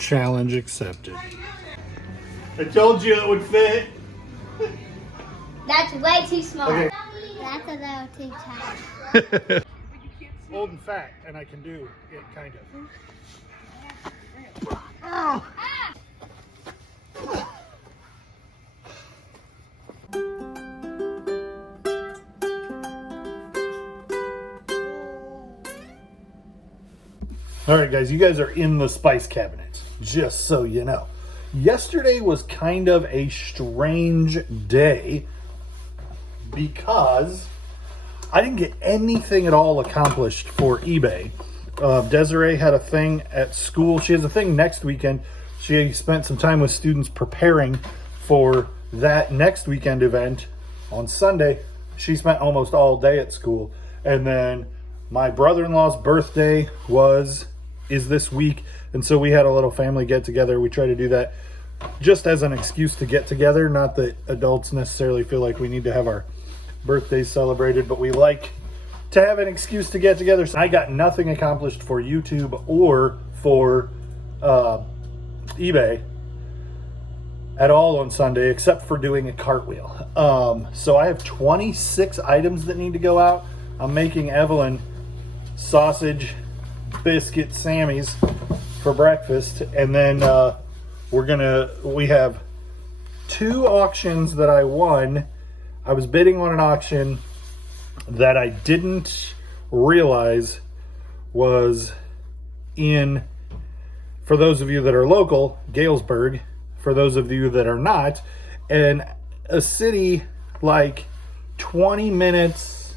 Challenge accepted. I told you it would fit. That's way too small. Okay. That's a little too tight. Old and fat, and I can do it kind of. All right, guys, you guys are in the spice cabinet, just so you know. Yesterday was kind of a strange day because I didn't get anything at all accomplished for eBay. Desiree had a thing at school. She has a thing next weekend. She spent some time with students preparing for that next weekend event on Sunday. She spent almost all day at school. And then my brother-in-law's birthday is this week. And so we had a little family get together. We try to do that just as an excuse to get together. Not that adults necessarily feel like we need to have our birthdays celebrated, but we like to have an excuse to get together. So I got nothing accomplished for YouTube or for eBay at all on Sunday, except for doing a cartwheel. So I have 26 items that need to go out. I'm making Evelyn sausage, biscuit, Sammy's for breakfast. And then we have 2 auctions that I won. I was bidding on an auction that I didn't realize was in, for those of you that are local, Galesburg. For those of you that are not, and a city like 20 minutes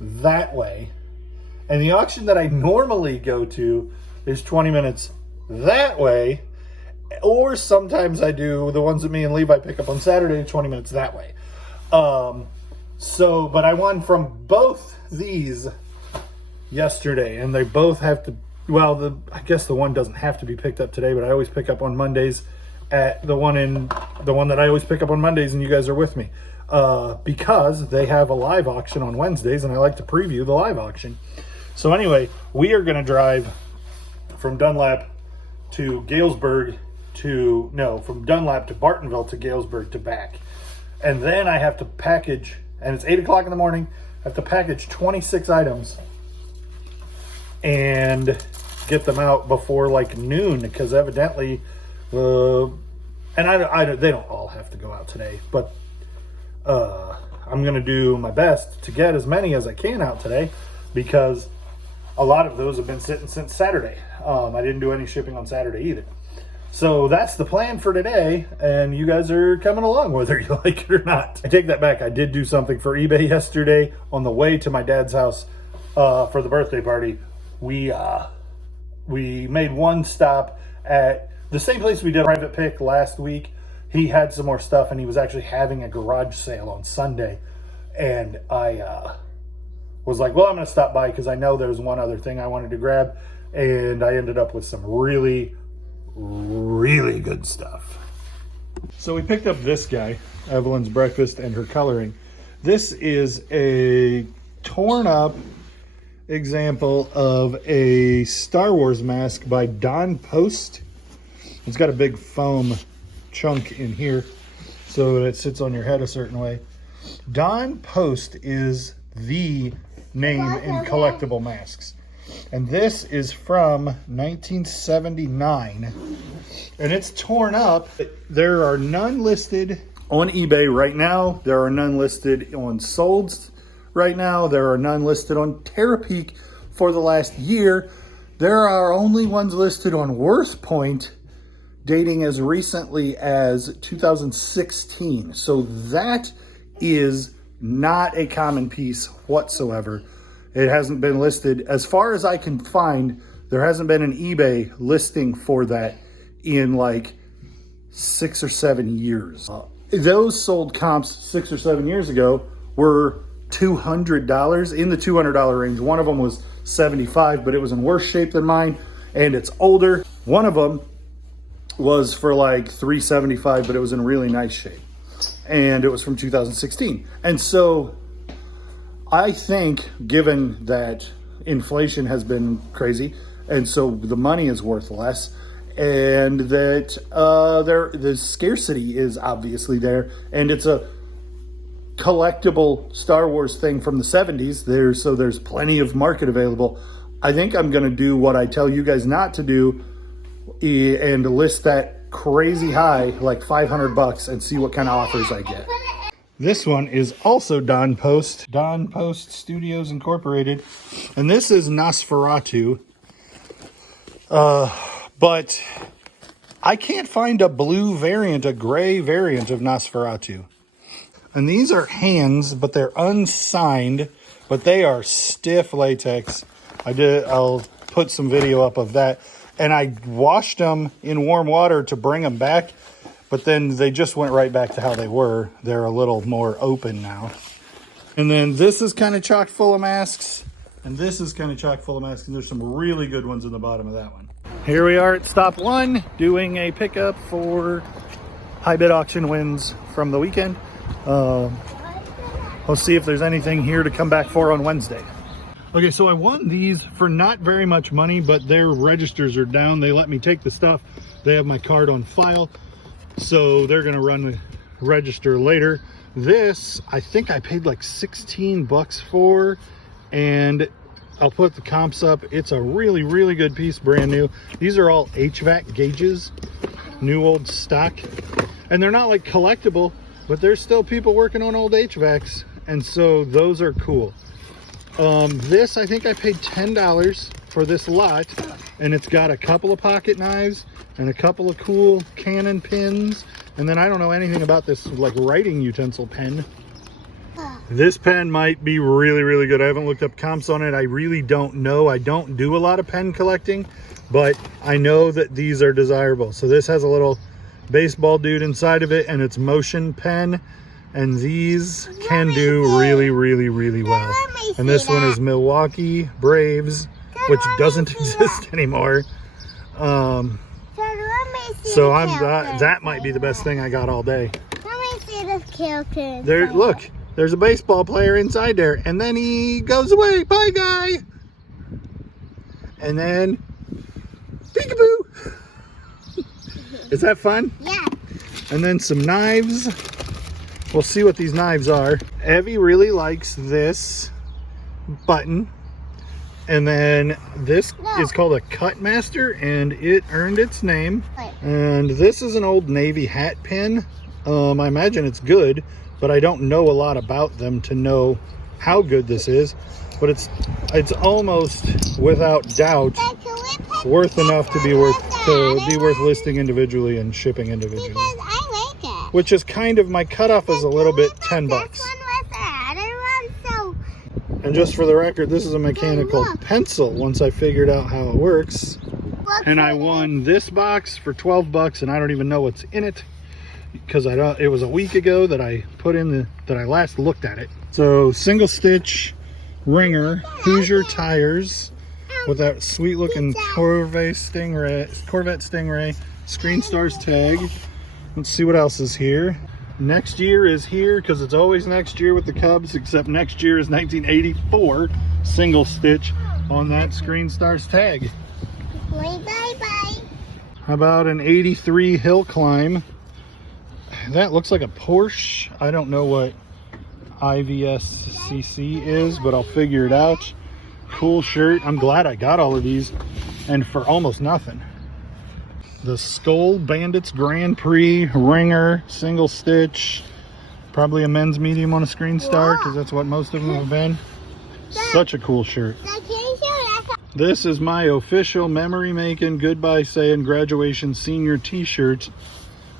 that way. And the auction that I normally go to is 20 minutes that way. Or sometimes I do the ones that me and Levi pick up on Saturday, 20 minutes that way. But I won from both these yesterday, and they both have to, I guess the one doesn't have to be picked up today, but I always pick up on Mondays at the one that I always pick up on Mondays, and you guys are with me, because they have a live auction on Wednesdays, and I like to preview the live auction. So anyway, we are going to drive from Dunlap to Galesburg from Dunlap to Bartonville to Galesburg to back. And then I have to package, and it's 8 o'clock in the morning, I have to package 26 items and get them out before like noon, because evidently, they don't all have to go out today, but I'm going to do my best to get as many as I can out today, because a lot of those have been sitting since Saturday. I didn't do any shipping on Saturday either. So that's the plan for today, and you guys are coming along whether you like it or not. I take that back. I did do something for eBay yesterday on the way to my dad's house for the birthday party. We made one stop at the same place we did a private pick last week. He had some more stuff, and he was actually having a garage sale on Sunday. And I was like, well, I'm going to stop by because I know there's one other thing I wanted to grab. And I ended up with some really, really good stuff. So we picked up this guy, Evelyn's breakfast and her coloring. This is a torn up example of a Star Wars mask by Don Post. It's got a big foam chunk in here so that it sits on your head a certain way. Don Post is the name in collectible masks. And this is from 1979. And it's torn up. There are none listed on eBay right now. There are none listed on Solds right now. There are none listed on Terapeak for the last year. There are only ones listed on WorthPoint dating as recently as 2016. So that is not a common piece whatsoever. It hasn't been listed. As far as I can find, there hasn't been an eBay listing for that in like 6 or 7 years. Those sold comps 6 or 7 years ago were $200, in the $200 range. One of them was $75, but it was in worse shape than mine, and it's older. One of them was for like $375, but it was in really nice shape, and it was from 2016. And so I think, given that inflation has been crazy, and so the money is worth less, and that the scarcity is obviously there, and it's a collectible Star Wars thing from the 70s. There's plenty of market available. I think I'm going to do what I tell you guys not to do and list that crazy high, like $500, and see what kind of offers I get. This one is also Don Post Studios Incorporated, and this is Nosferatu. But I can't find a blue variant, a gray variant of Nosferatu. And these are hands, but they're unsigned, but they are stiff latex. I'll put some video up of that. And I washed them in warm water to bring them back, but then they just went right back to how they were. They're a little more open now. And then this is kind of chock full of masks, and this is kind of chock full of masks, and there's some really good ones in the bottom of that one. Here we are at stop 1, doing a pickup for high bid auction wins from the weekend. We'll see if there's anything here to come back for on Wednesday. Okay, so I won these for not very much money, but their registers are down. They let me take the stuff. They have my card on file, so they're gonna run the register later. This, I think I paid like $16 for, and I'll put the comps up. It's a really, really good piece, brand new. These are all HVAC gauges, new old stock, and they're not like collectible, but there's still people working on old HVACs, and so those are cool. This, I think I paid $10 for this lot, and it's got a couple of pocket knives and a couple of cool Canon pins, and then I don't know anything about this like writing utensil pen. This pen might be really, really good. I haven't looked up comps on it. I really don't know. I don't do a lot of pen collecting, but I know that these are desirable. So this has a little baseball dude inside of it, and it's motion pen, and these can do really, really, really well. And this one is Milwaukee Braves, which doesn't exist anymore. So that might be the best thing I got all day. Let me see this character. There, look, there's a baseball player inside there, and then he goes away. Bye, guy. And then, peekaboo. Is that fun? Yeah. And then some knives. We'll see what these knives are. Evie really likes this button. And then this is called a Cut Master, and it earned its name. And this is an old Navy hat pin. I imagine it's good, but I don't know a lot about them to know how good this is. But it's almost without doubt worth enough to be worth listing individually and shipping individually. Because I like it. Which is kind of my cutoff is a little bit $10. And just for the record, this is a mechanical pencil once I figured out how it works. And I won this box for $12, and I don't even know what's in it because it was a week ago that I put in that I last looked at it. So single stitch ringer, Hoosier tires with that sweet looking Corvette Stingray, Screen Stars tag. Let's see what else is here. Next year is here because it's always next year with the Cubs, except next year is 1984 single stitch on that Screen Stars tag. Bye bye. How about an 83 Hill Climb? That looks like a Porsche. I don't know what IVSCC is, but I'll figure it out. Cool shirt. I'm glad I got all of these, and for almost nothing. The Skull Bandits Grand Prix ringer, single stitch, probably a men's medium on a Screen Star because that's what most of them have been. Such a cool shirt. This is my official memory making, goodbye saying, graduation senior t-shirt,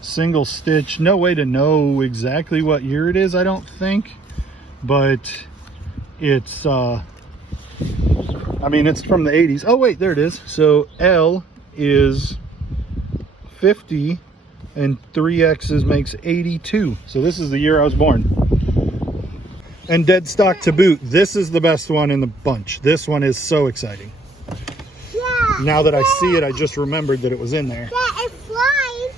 single stitch. No way to know exactly what year it is, I don't think, but it's I mean, it's from the 80s. Oh wait, there it is. So L is 50 and 3 X's makes 82. So this is the year I was born. And dead stock to boot. This is the best one in the bunch. This one is so exciting. Yeah. Now that I see it, I just remembered that it was in there. Yeah, it flies.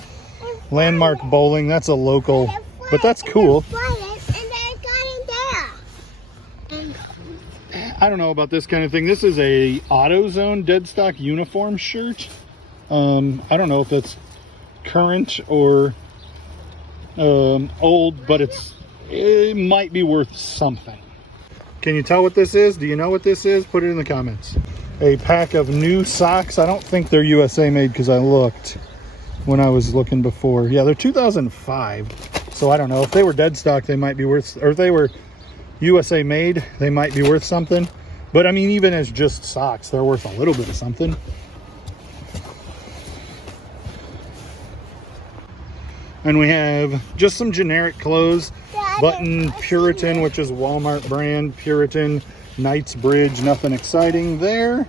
Landmark Bowling, that's a local, but that's cool. I don't know about this kind of thing. This is a AutoZone dead stock uniform shirt. I don't know if it's current or old, but it might be worth something. Can you tell what this is? Do you know what this is? Put it in the comments. A pack of new socks. I don't think they're USA made because I looked when I was looking before. Yeah, they're 2005. So I don't know. If they were dead stock, they might be worth, or if they were USA made, they might be worth something. But I mean, even as just socks, they're worth a little bit of something. And we have just some generic clothes. Button Puritan, which is Walmart brand. Puritan, Knightsbridge, nothing exciting there.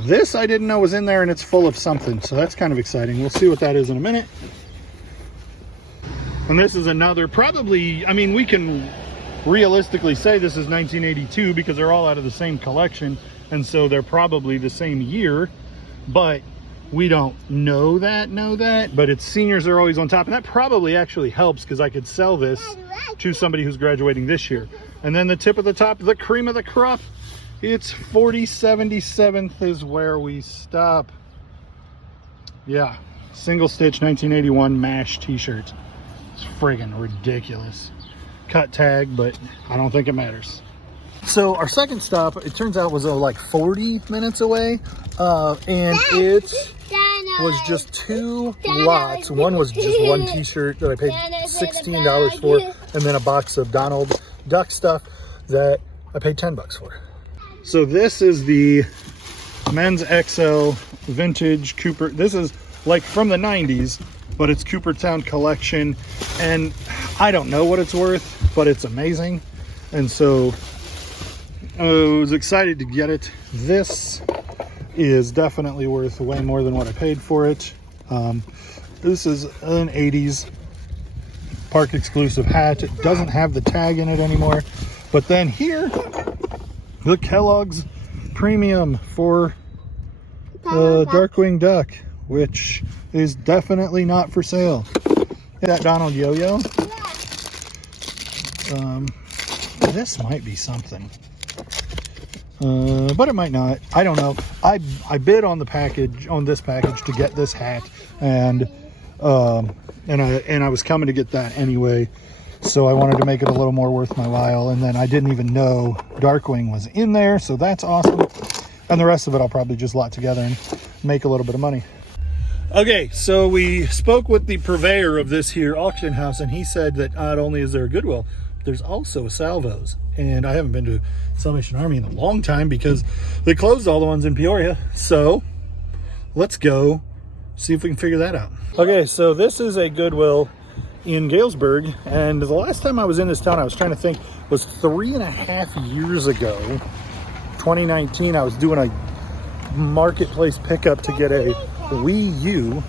This I didn't know was in there, and it's full of something, so that's kind of exciting. We'll see what that is in a minute. And this is another, probably, I mean, we can realistically say this is 1982 because they're all out of the same collection, and so they're probably the same year, but we don't know that, but it's seniors are always on top, and that probably actually helps because I could sell this to somebody who's graduating this year. And then the tip of the top, the cream of the crop, it's 4077th is where we stop. Yeah, single stitch 1981 MASH t-shirt. It's friggin' ridiculous. Cut tag, but I don't think it matters. So our second stop, it turns out, was like 40 minutes away, and it was just two lots. One was just one t-shirt that I paid $16 for, and then a box of Donald Duck stuff that I paid $10 for. So this is the men's XL vintage Cooper. This is like from the 90s, but it's Coopertown collection, and I don't know what it's worth, but it's amazing. And so I was excited to get it. This is definitely worth way more than what I paid for it. This is an 80s park exclusive hat. It doesn't have the tag in it anymore. But then here, the Kellogg's Premium for Darkwing Duck, which is definitely not for sale. That Donald Yo-Yo. This might be something. But it might not. I don't know. I bid on the package, on this package, to get this hat, and I was coming to get that anyway, so I wanted to make it a little more worth my while. And then I didn't even know Darkwing was in there, so that's awesome. And the rest of it I'll probably just lot together and make a little bit of money. Okay, so we spoke with the purveyor of this here auction house, and he said that not only is there a Goodwill, there's also a Salvo's. And I haven't been to Salvation Army in a long time because they closed all the ones in Peoria. So let's go see if we can figure that out. Okay, so this is a Goodwill in Galesburg, and the last time I was in this town, I was trying to think, was 3.5 years ago, 2019. I was doing a marketplace pickup to get a Wii U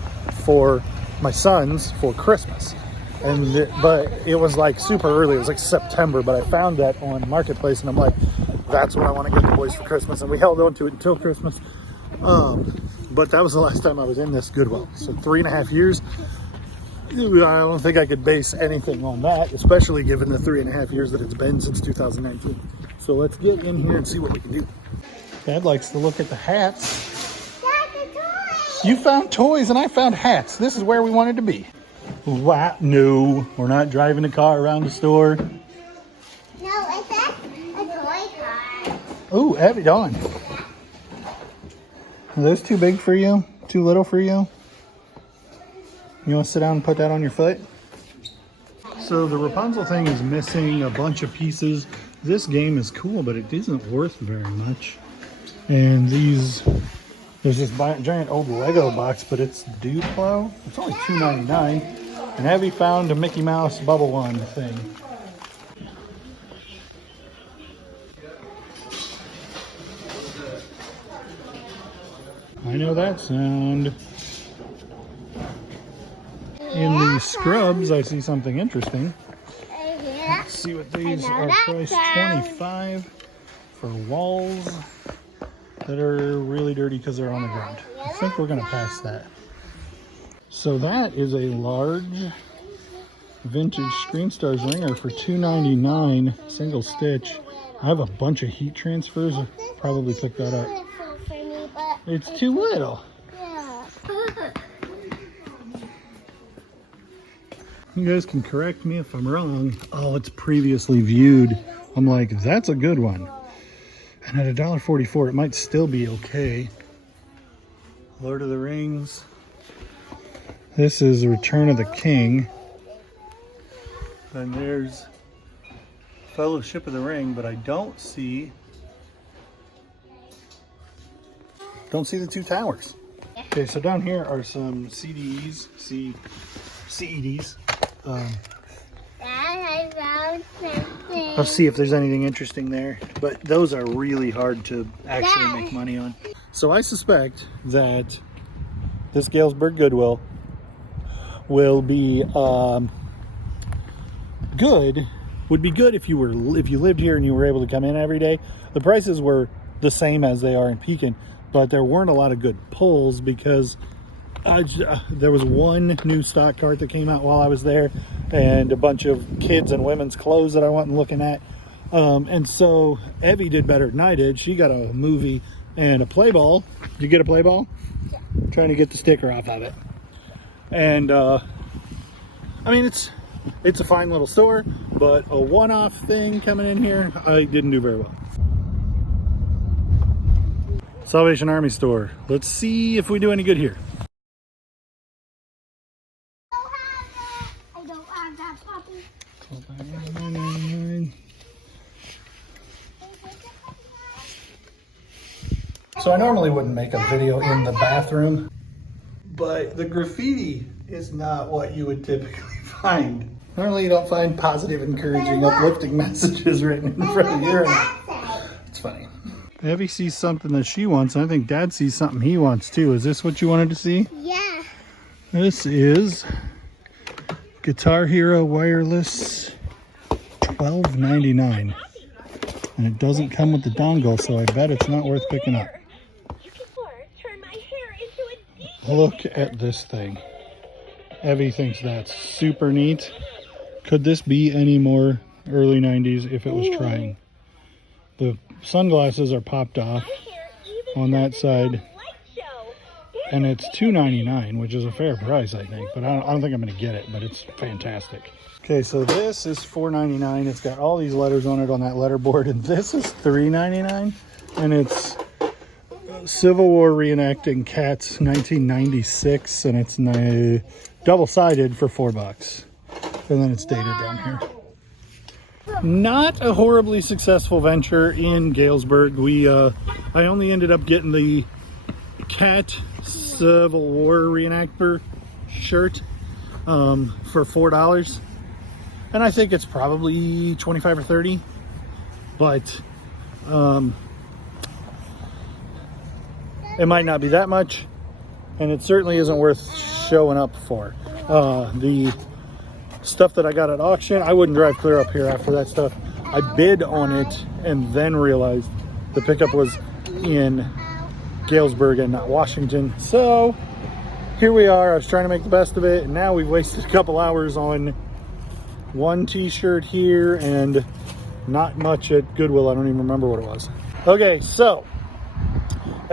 for my sons for Christmas. But it was like super early. It was like September, but I found that on Marketplace, and I'm like, that's what I want to get the boys for Christmas. And we held on to it until Christmas. But that was the last time I was in this Goodwill. So 3.5 years. I don't think I could base anything on that, especially given the 3.5 years that it's been since 2019. So let's get in here and see what we can do. Dad likes to look at the hats. Dad, the toys. You found toys and I found hats. This is where we wanted to be. Wow, no, we're not driving the car around the store. No, it's a toy car. Oh, Abby Dawn. Are those too big for you? Too little for you? You want to sit down and put that on your foot? So the Rapunzel thing is missing a bunch of pieces. This game is cool, but it isn't worth very much. And there's this giant old Lego box, but it's Duplo. It's only $2.99. And Abby found a Mickey Mouse bubble one thing. I know that sound. In the scrubs, I see something interesting. Let's see what these are priced. $25 for walls that are really dirty because they're on the ground. I think we're going to pass that. So that is a large vintage Screen Stars ringer for $2.99, single stitch. I have a bunch of heat transfers. I'll probably pick that up. It's too little. Yeah. You guys can correct me if I'm wrong. Oh, it's previously viewed. I'm like, that's a good one. And at $1.44, it might still be okay. Lord of the Rings. This is Return of the King. And there's Fellowship of the Ring, but I don't see the two towers. Okay, so down here are some CDs, CEDs. I found something. I'll see if there's anything interesting there, but those are really hard to actually make money on. So I suspect that this Galesburg Goodwill will be good. Would be good if you lived here and you were able to come in every day. The prices were the same as they are in Pekin, but there weren't a lot of good pulls because there was one new stock cart that came out while I was there, and a bunch of kids and women's clothes that I wasn't looking at. And so Evie did better than I did. She got a movie and a play ball. Did you get a play ball? Yeah. Trying to get the sticker off of it. And I mean, it's a fine little store, but a one-off thing coming in here, I didn't do very well. Salvation Army store. Let's see if we do any good here. I don't have that puppy. So I normally wouldn't make a video in the bathroom, but the graffiti is not what you would typically find. Normally you don't find positive, encouraging, uplifting messages written in front of the urinal. It's funny. Evie sees something that she wants, and I think Dad sees something he wants too. Is this what you wanted to see? Yeah. This is Guitar Hero Wireless $12.99. And it doesn't come with the dongle, so I bet it's not worth picking up. Look at this thing. Evie thinks that's super neat. Could this be any more early 90s if it was trying? The sunglasses are popped off on that side, and it's $2.99, which is a fair price, I think. But I don't think I'm going to get it, but it's fantastic. Okay, so this is $4.99. It's got all these letters on it on that letterboard, and this is $3.99, and it's Civil War reenacting Cats 1996, and it's double-sided for $4. And then it's dated down here. Not a horribly successful venture in Galesburg. I only ended up getting the Cat Civil War reenactor shirt for $4, and I think it's probably 25 or 30, but it might not be that much, and it certainly isn't worth showing up for. The stuff that I got at auction, I wouldn't drive clear up here after that stuff. I bid on it and then realized the pickup was in Galesburg and not Washington. So here we are. I was trying to make the best of it, and now we've wasted a couple hours on one t-shirt here and not much at Goodwill. I don't even remember what it was. Okay, so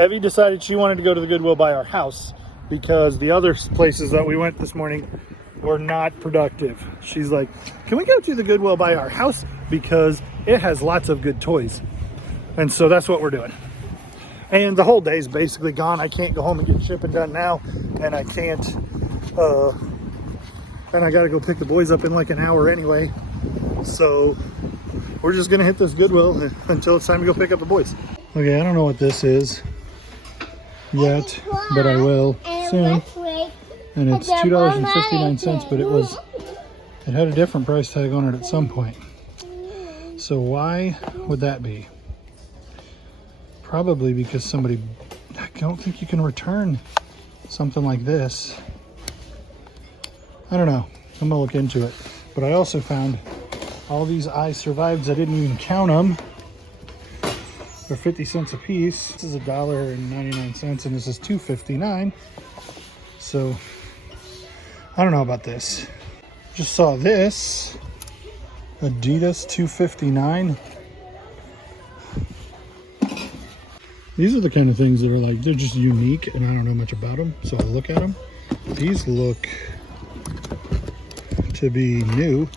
Evie decided she wanted to go to the Goodwill by our house because the other places that we went this morning were not productive. She's like, can we go to the Goodwill by our house because it has lots of good toys? And so that's what we're doing. And the whole day's basically gone. I can't go home and get shipping done now, and I can't and I gotta go pick the boys up in like an hour anyway. So we're just gonna hit this Goodwill until it's time to go pick up the boys. Okay, I don't know what this is yet, but I will soon. And it's $2.59, but it had a different price tag on it at some point. So why would that be? Probably because I don't think you can return something like this. I don't know. I'm gonna look into it. But I also found all these I Surviveds. I didn't even count them. They're 50 cents a piece. This is $1.99, and this is $2.59. So I don't know about this. Just saw this Adidas $2.59. These are the kind of things that are like, they're just unique, and I don't know much about them, so I'll look at them. These look to be new,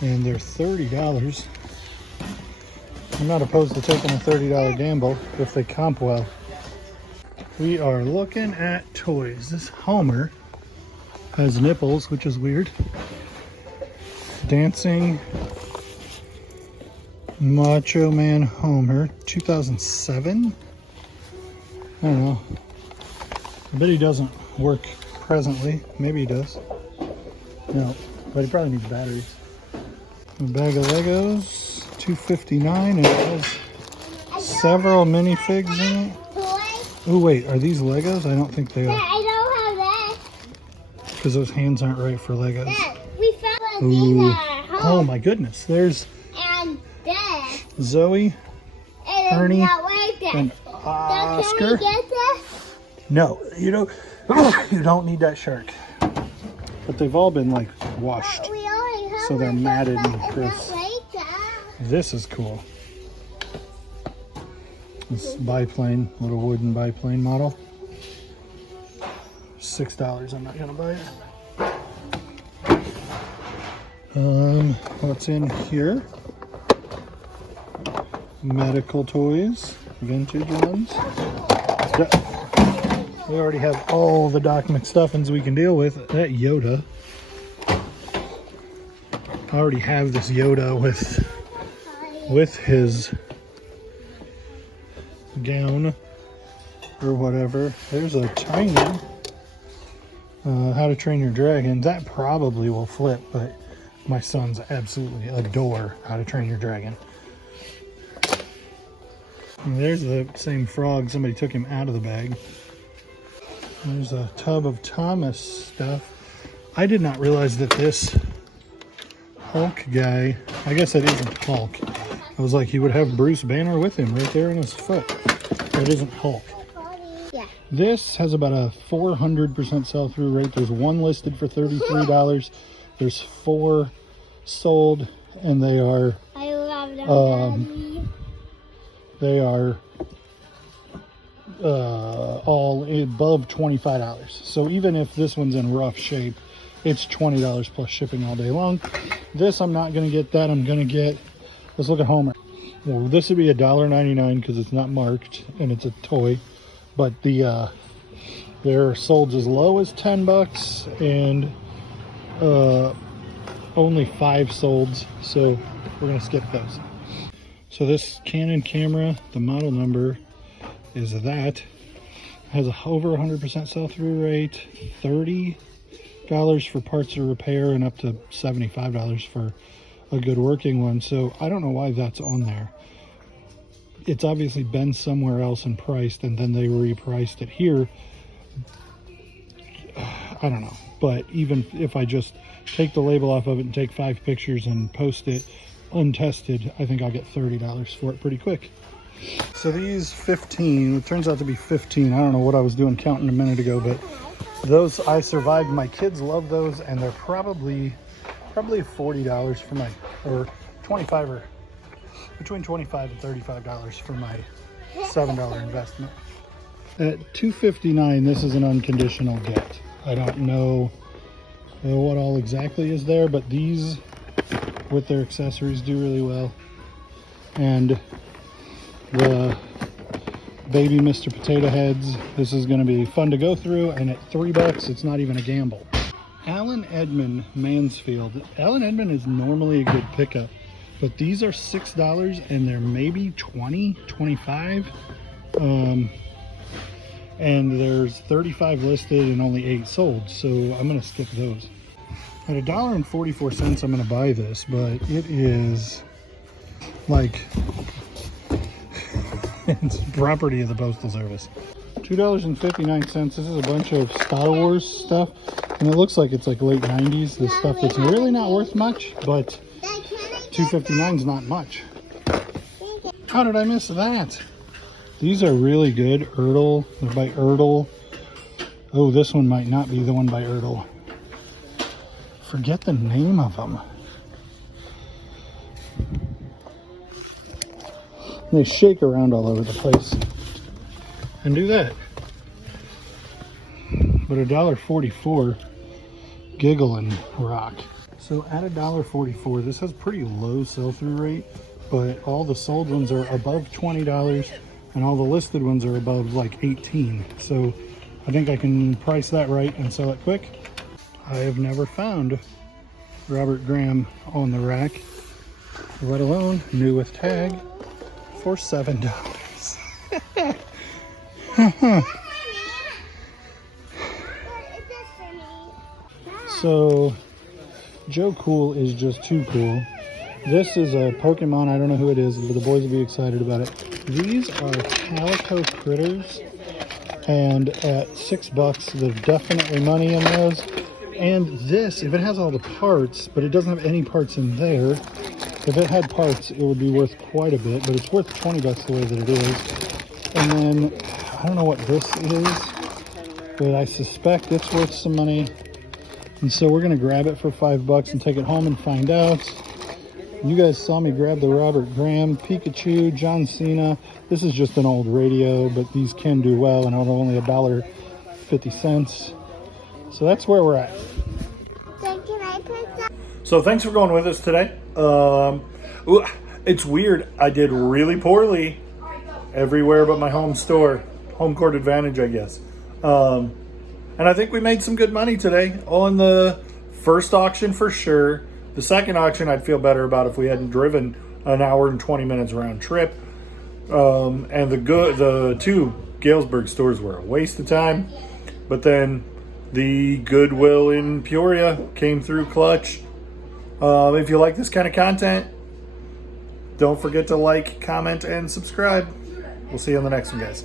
and they're $30. I'm not opposed to taking a $30 gamble if they comp well. We are looking at toys. This Homer has nipples, which is weird. Dancing Macho Man Homer, 2007. I don't know. I bet he doesn't work presently. Maybe he does. No, but he probably needs batteries. A bag of Legos, $2.59, and it has several minifigs in it. Oh wait, are these Legos? I don't think they are. I don't have that. Because those hands aren't right for Legos. Dad, we found Ooh. these at our home. Oh my goodness, there's And Dad, Zoe it is Ernie, not like that. and Dad, can Oscar. we get this? No, you don't. You don't need that shark. But they've all been like washed. We only have So they're one, matted but and it's not crisp. like that. This is cool. This biplane, little wooden biplane model. $6. I'm not gonna buy it. What's in here? Medical toys, vintage ones. We already have all the Doc McStuffins we can deal with. That Yoda. I already have this Yoda with his gown or whatever. There's a tiny How to Train Your Dragon. That probably will flip, but my sons absolutely adore How to Train Your Dragon. And there's the same frog. Somebody took him out of the bag. There's a tub of Thomas stuff. I did not realize that this Hulk guy, I guess that isn't Hulk. I was like, he would have Bruce Banner with him right there in his foot. That isn't Hulk. Yeah. This has about a 400% sell-through rate. There's one listed for $33. There's 4 sold, and they are I love them, Daddy. they are all above $25. So even if this one's in rough shape, it's $20 plus shipping all day long. This I'm not going to get. That I'm going to get. Let's look at Homer. Well, this would be $1.99 because it's not marked and it's a toy. But they're sold as low as $10 and only 5 solds. So we're going to skip those. So this Canon camera, the model number is that. Has a over 100% sell-through rate. $30 for parts of repair and up to $75 for a good working one. So I don't know why that's on there. It's obviously been somewhere else and priced, and then they repriced it here. I don't know. But even if I just take the label off of it and take 5 pictures and post it untested, I think I'll get $30 for it pretty quick. So these 15, it turns out to be 15. I don't know what I was doing counting a minute ago, but those I survived. My kids love those, and they're probably $40 for my, or 25 or between $25 and $35 for my $7 investment. At $2.59, this is an unconditional get. I don't know what all exactly is there, but these with their accessories do really well. And the baby Mr. Potato Heads, this is going to be fun to go through, and at $3 it's not even a gamble. Alan Edmond Mansfield. Alan Edmond is normally a good pickup, but these are $6 and they're maybe 20, 25. And there's 35 listed and only 8 sold, so I'm going to skip those. At $1.44 I'm going to buy this, but it is like it's property of the Postal Service. $2.59. This is a bunch of Star Wars stuff, and it looks like it's like late 90s. This stuff that's really not worth much, but $2.59 is not much. How did I miss that? These are really good. Ertl. They're by Ertl. Oh, this one might not be the one by Ertl. Forget the name of them. They shake around all over the place and do that. But $1.44, giggling rock. So at $1.44, this has pretty low sell-through rate, but all the sold ones are above $20 and all the listed ones are above like 18. So I think I can price that right and sell it quick. I have never found Robert Graham on the rack, let alone new with tag, for $7. So Joe Cool is just too cool. This is a Pokemon, I don't know who it is, but the boys will be excited about it. These are Calico Critters, and at $6, there's definitely money in those. And this, if it has all the parts, but it doesn't have any parts in there, if it had parts, it would be worth quite a bit, but it's worth $20 the way that it is. And then, I don't know what this is, but I suspect it's worth some money. And so we're gonna grab it for $5 and take it home and find out. You guys saw me grab the Robert Graham, Pikachu, John Cena. This is just an old radio, but these can do well, and are only $1.50. So that's where we're at. So thanks for going with us today. It's weird. I did really poorly everywhere but my home store. Home court advantage, I guess. And I think we made some good money today on the first auction for sure. The second auction I'd feel better about if we hadn't driven an hour and 20 minutes round trip. And the two Galesburg stores were a waste of time. But then the Goodwill in Peoria came through clutch. If you like this kind of content, don't forget to like, comment, and subscribe. We'll see you on the next one, guys.